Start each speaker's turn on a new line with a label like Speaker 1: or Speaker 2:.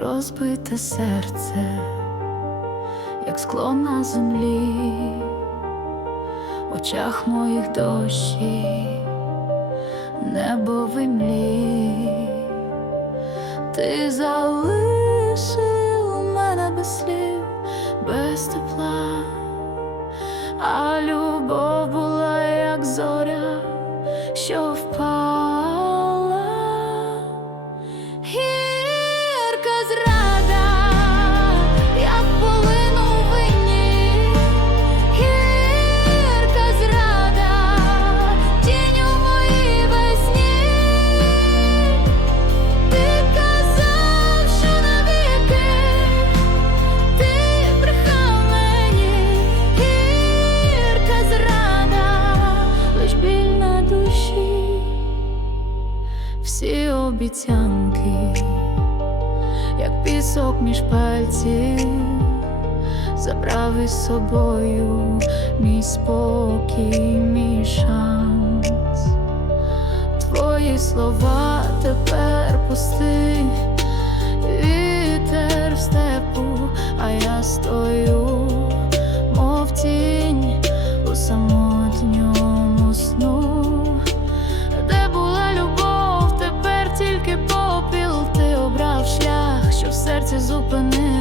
Speaker 1: розбите серце, як скло на землі, в очах моїх дощі, небо в імлі, ти залишив мене без слів, без тепла, а любов була, як зоря, що впала. Обіцянки, як пісок між пальців, забрав із собою мій спокій, мій шанс. Твої слова тепер пусти, Preciso.